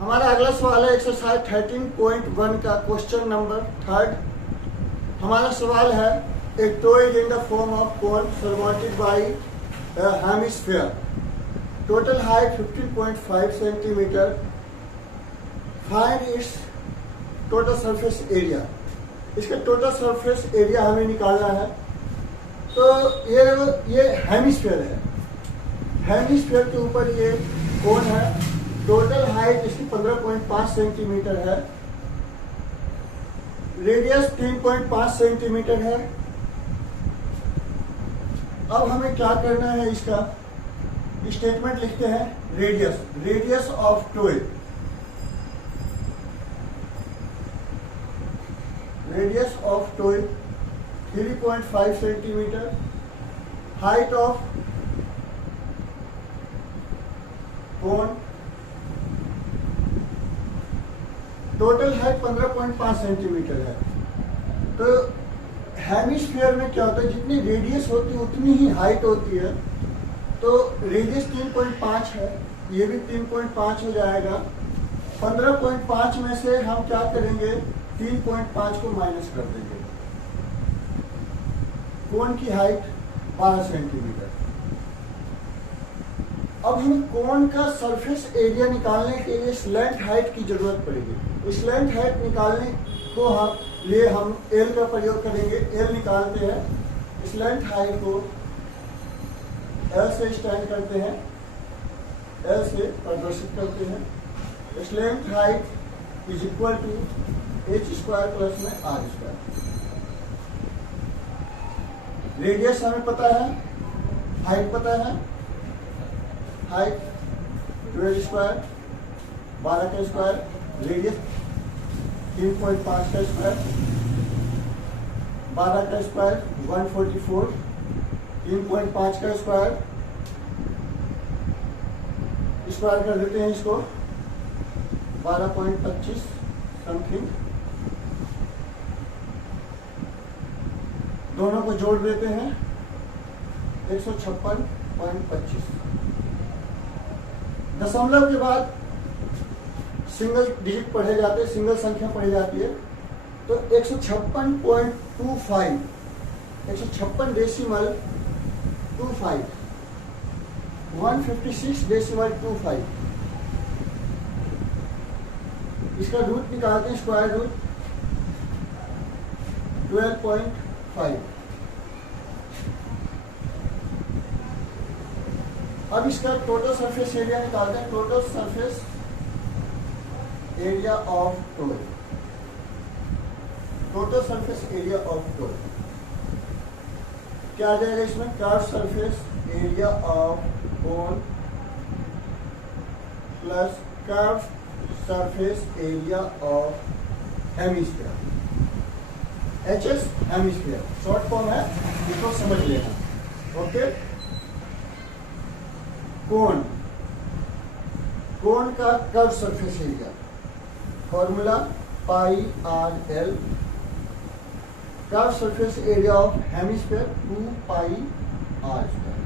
हमारा अगला सवाल है एक्सरसाइज 13.1 का क्वेश्चन नंबर 3। हमारा सवाल है ए toy in the form of cone surrounded by hemisphere, total height 15.5 centimetre, find its total surface area. इसका टोटल सरफेस एरिया हमें निकालना है। तो ये हेमिस्फीयर है, हेमिस्फीयर के ऊपर ये कोन है। टोटल हाइट इसकी 15.5 सेंटीमीटर है, रेडियस 3.5 सेंटीमीटर है। अब हमें क्या करना है, इसका स्टेटमेंट लिखते हैं। Radius of toy, radius of toy 3.5 centimetre, height of cone, total height 15.5 centimetre है। तो हेमिस्फीयर में क्या होता है, जितनी रेडियस होती है उतनी ही हाइट होती है। तो रेडियस 3.5 है, ये भी 3.5 हो जाएगा। 15.5 में से हम क्या करेंगे, 3.5 को माइनस कर देंगे। कोन की हाइट 12 सेंटीमीटर। अब हमें कोन का सरफेस एरिया निकालने के लिए स्लैंट हाइट की जरूरत पड़ेगी। स्लैंट हाइट निकालने को हम एल का प्रयोग करेंगे। एल निकालते हैं, स्लैंट हाइट को एल से स्टैंड करते हैं, एल से प्रदर्शित करते हैं। Slant height is equal to H square plus में आर स्क्वायर। रेडियस हमें पता है, हाइट पता है। हाइट 12 स्क्वायर, 12 का स्क्वायर, रेडियस 3.5 का स्क्वायर, 12 का स्क्वायर 144, 3.5 का स्क्वायर कर देते हैं इसको 12.25 समथिंग। दोनों को जोड़ देते हैं 156.25। दशमलव के बाद सिंगल डिजिट पढ़े जाते हैं, सिंगल संख्या पढ़ी जाती है। तो 156.25, 156.25, 156.25। इसका रूट निकालते हैं, स्क्वायर रूट 12.5। अब इसका टोटल सरफेस एरिया निकालते हैं। Total surface area of toy, total surface area of toy क्या आ जाएगा इसमें, curve surface area of cone plus curve surface area of hemisphere. HS hemisphere short form है, इसको समझ लेना। ओके, कोन का curve surface area formula pi R L. Curve surface area of hemisphere 2 pi R square.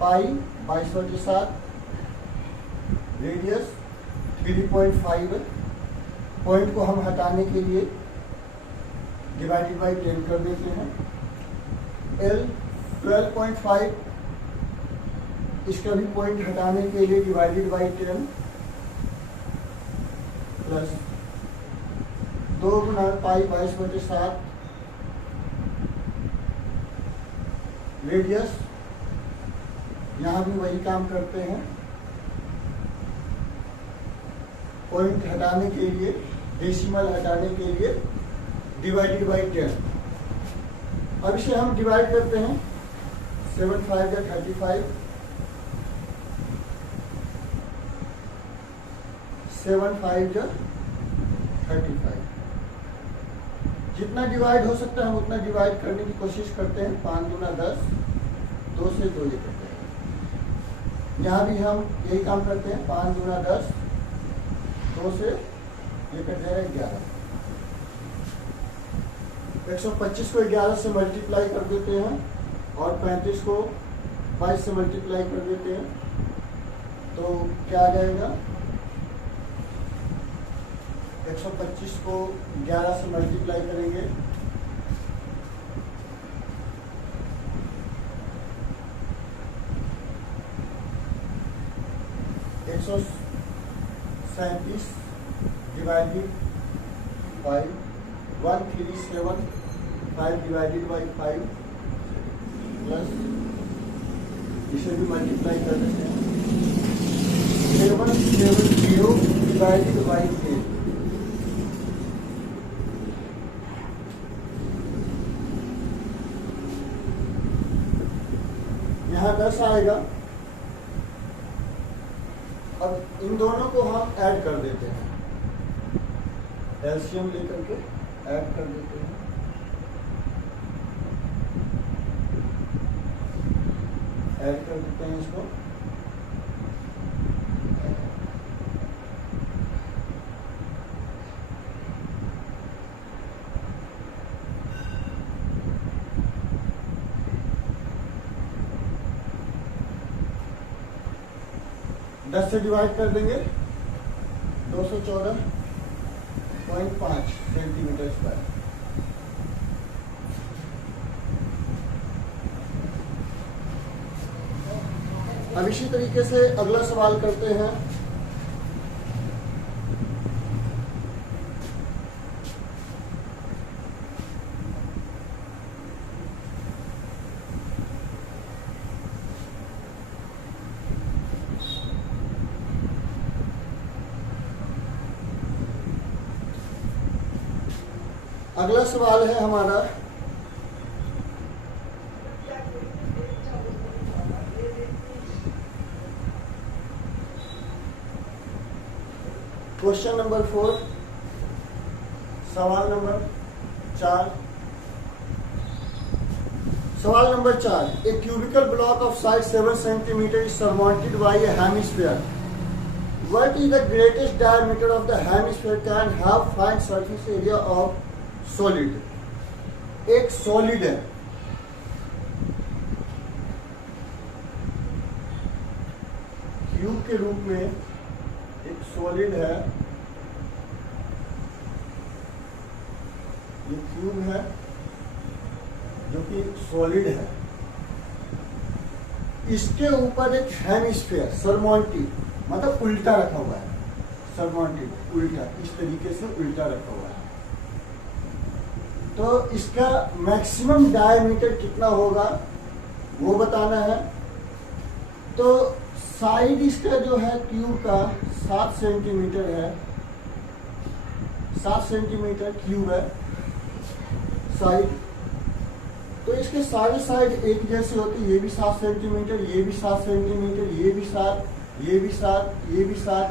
Pi 22/7, radius 3.5 है। Point को हम हटाने के लिए डिवाइडेड बाई 10 कर देते हैं। एल 12.5, इसका भी पॉइंट हटाने के लिए divided by 10 plus 2 Guna pi 22/7, radius यहां भी वही काम करते हैं। पॉइंट हटाने के लिए, डेसिमल हटाने के लिए डिवाइडेड बाई 10। अब इसे हम डिवाइड करते हैं, 7 5 या 35, 7 5 या 35। जितना डिवाइड हो सकता है हम उतना डिवाइड करने की कोशिश करते हैं। 5 दूना 10, 2 से 2 ये करते हैं। यहाँ भी हम यही काम करते हैं, 5 दूना 10, 2 से ये कट जाएगा 11। 125 को 11 से मल्टीप्लाई कर देते हैं और 35 को 22 से मल्टीप्लाई कर देते हैं, तो क्या आ जाएगा 125 को 11 से मल्टीप्लाई करेंगे, एक 137 divided by 137, 5 divided by 5 plus इसे भी मल्टीप्लाई कर देते हैं 770 डिवाइडेड बाई 8। यहाँ 10 आएगा। अब इन दोनों को हम ऐड कर देते हैं, एलसीएम लेकर के ऐड कर देते हैं। ऐड कर देते हैं इसको, दस से डिवाइड कर देंगे 214.5 सेंटीमीटर स्क्वायर। अब इसी तरीके से अगला सवाल करते हैं। अगला सवाल है हमारा क्वेश्चन नंबर 4, सवाल नंबर 4। सवाल number 4, A cubical block of size 7 centimetre is surmounted bye A hemisphere. What is the greatest diameter of the hemisphere can have find surface area of solid? एक सॉलिड है, cube के रूप में एक solid है, ये cube है जो कि सॉलिड है, इसके ऊपर एक हेमिस्फीयर सरमाउंटेड मतलब उल्टा रखा हुआ है, सरमाउंटेड उल्टा, इस तरीके से उल्टा रखा हुआ है। तो इसका मैक्सिमम डायमीटर कितना होगा वो बताना है। तो साइड इसका जो है क्यूब का 7 सेंटीमीटर है, 7 सेंटीमीटर क्यूब है साइड। तो इसके सारे साइड एक जैसे होते, ये भी 7 सेंटीमीटर, ये भी 7 सेंटीमीटर, ये भी 7, ये भी 7, ये भी 7।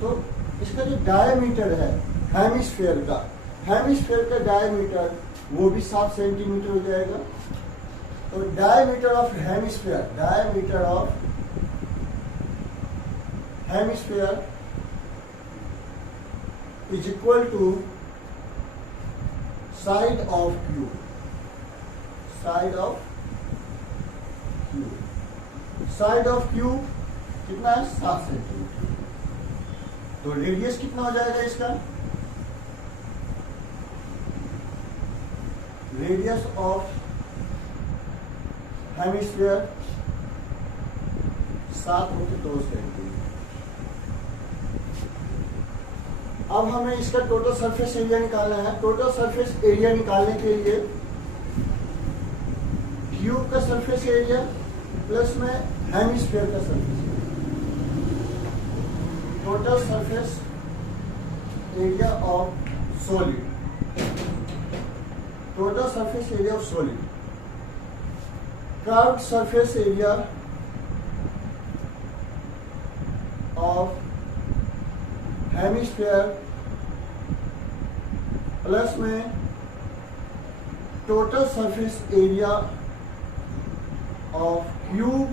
तो इसका जो डायमीटर है हेमिस्फीयर का डायमीटर वो भी 7 सेंटीमीटर हो जाएगा। तो diameter of hemisphere is equal to side of cube, side of cube कितना है 7 सेंटीमीटर। तो रेडियस कितना हो जाएगा इसका, रेडियस ऑफ हेमिस्फीयर 7 होते 2 सेंटीमीटर। अब हमें इसका टोटल सरफेस एरिया निकालना है। टोटल सरफेस एरिया निकालने के लिए क्यूब का सरफेस एरिया प्लस में हेमिस्फीयर का surface area, total surface area of solid, total surface area of solid, curved surface area of hemisphere plus में total surface area of cube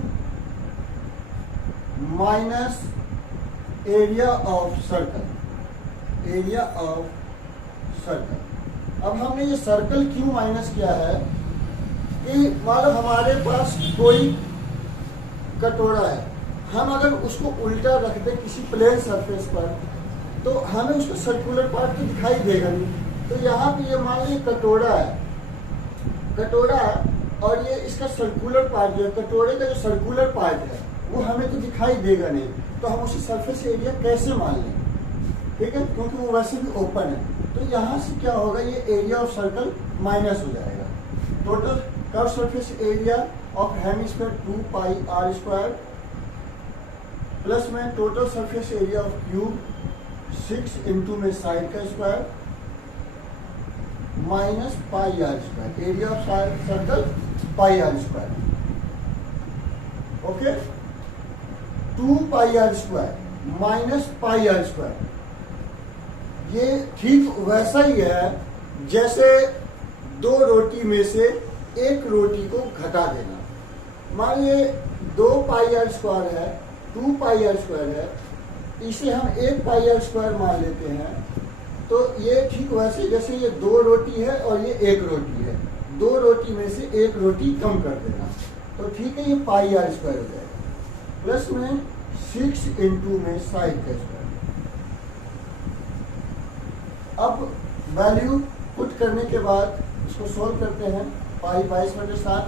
minus area of circle, area of circle. अब हमने ये circle क्यों minus किया है कि मान हमारे पास कोई कटोरा है, हम अगर उसको उल्टा रख दें किसी प्लेन सरफेस पर तो हमें उसका सर्कुलर पार्ट तो दिखाई देगा नहीं। तो यहाँ पे ये मान लीजिए कटोरा है और ये इसका सर्कुलर पार्ट जो है, कटोरे का जो सर्कुलर पार्ट है वो हमें तो दिखाई देगा नहीं, तो हम उसे सरफेस एरिया कैसे मान लें? ठीक है, क्योंकि वो वैसे भी ओपन है। तो यहाँ से क्या होगा, ये एरिया ऑफ सर्कल माइनस हो जाएगा। Total curve surface area of hemisphere 2 pi r square plus में total surface area of cube 6 into में साइड का square minus pi r square, area of circle pi r square. Okay, 2 pi r square minus pi r square, ये ठीक वैसा ही है जैसे 2 रोटी में से एक रोटी को घटा देना। मान लीजिए 2 पाई r स्क्वायर है, 2 पाई r स्क्वायर है, इसे हम 1 पाई r स्क्वायर मान लेते हैं। तो ये ठीक वैसे जैसे ये 2 रोटी है और ये 1 रोटी है, 2 रोटी में से 1 रोटी कम कर देना, तो ठीक है, ये पाई r स्क्वायर हो जाएगा प्लस में 6 इंटू में साइड का स्क्वायर। अब वैल्यू पुट करने के बाद इसको सोल्व करते हैं। पाई 22/7,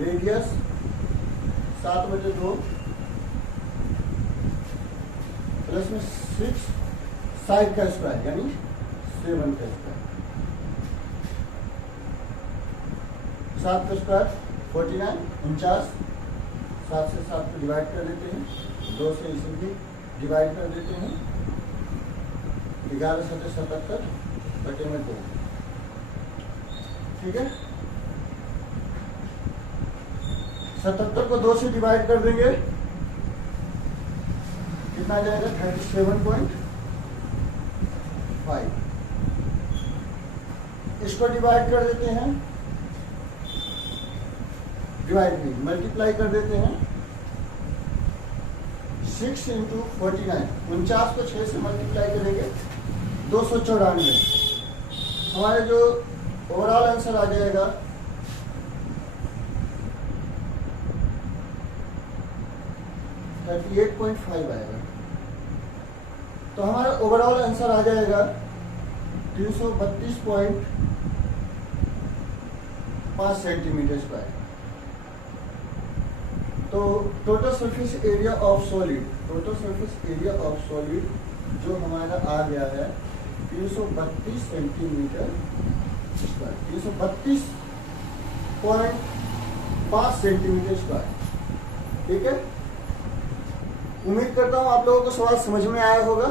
रेडियस 7/2 प्लस में 6 साइड का स्क्वायर यानी 7 का स्क्वायर, 7 का स्क्वायर 49, 49, 7 से 7 को डिवाइड कर देते हैं, 2 से इसे भी डिवाइड कर देते हैं, 11 से 77 बटे में 2। ठीक है, 77 को 2 से डिवाइड कर देंगे, कितना आ जाएगा 37.5। इसको डिवाइड कर देते हैं, डिवाइड नहीं मल्टीप्लाई कर देते हैं, 6 इंटू 49, 49 को 6 से मल्टीप्लाई करेंगे 294। हमारे जो ओवरऑल आंसर आ जाएगा 38.5 आएगा। तो हमारा ओवरऑल आंसर आ जाएगा 332.5 सेंटीमीटर स्क्वायर। तो total surface area of solid, total surface area of solid जो हमारा आ गया है 332 सेंटीमीटर स्क्वायर, 332.5 सेंटीमीटर स्क्वायर। ठीक है, उम्मीद करता हूं आप लोगों को सवाल समझ में आया होगा।